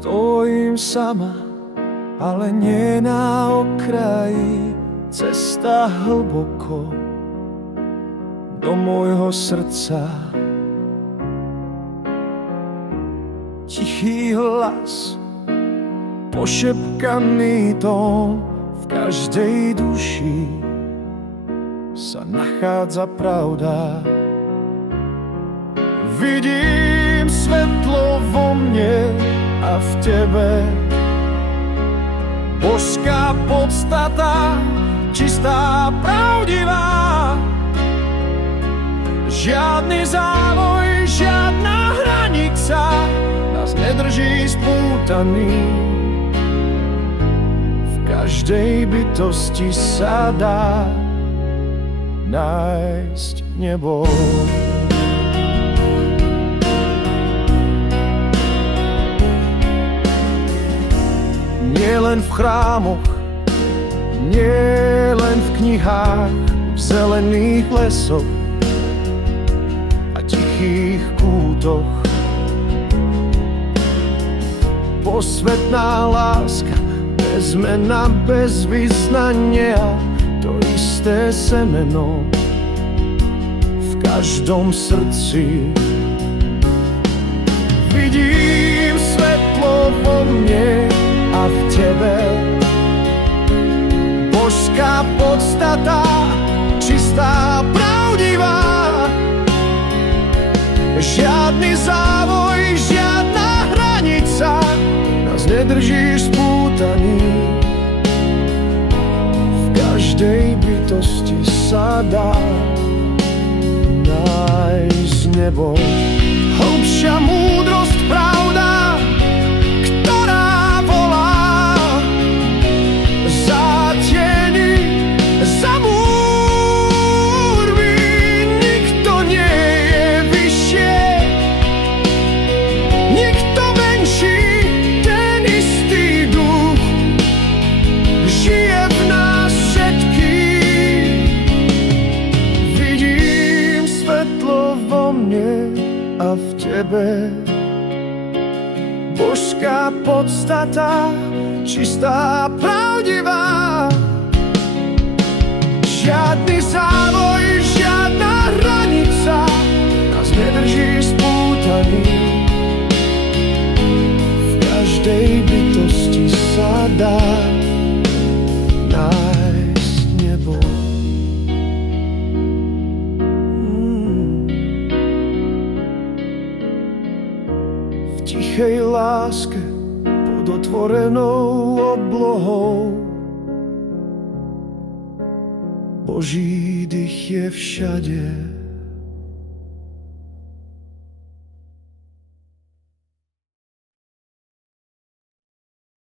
Stojím sama, ale nie na okraji. Cesta hlboko do môjho srdca. Tichý hlas, pošepkaný tón, v každej duši sa nachádza pravda. Vidím svetlo vo mne a v tebe, božská podstata, čistá, pravdivá. Žiadny závoj, žiadna hranica nás nedrží spútaný. V každej bytosti sa dá nájsť nebo. Nie len v chrámoch, nie len v knihách, v zelených lesoch a tichých kútoch. Posvetná láska, bez mena, bez vyznania, to isté semeno v každom srdci. Vidím svetlo vo mne a v tebe, božská podstata, čistá, pravdivá. Žiadny závoj, žiadna hranica nás nedrží spútaný. V každej bytosti sa dá nájsť nebo. Hlbšia múdrosť, pravda, ktorá volá za tieni, za múrmi. Nikto nie je vyššie, nikto menší, ten istý duch žije v nás všetkých. Vidím svetlo vo mne a v tebe, božská podstata, čistá, pravdivá. Žiadny závoj, žiadna hranica nás nedrží spútaný. V každej bytosti sa dá nájsť nebo. V tichej láske pod otvorenou oblohou, Boží dých je všade.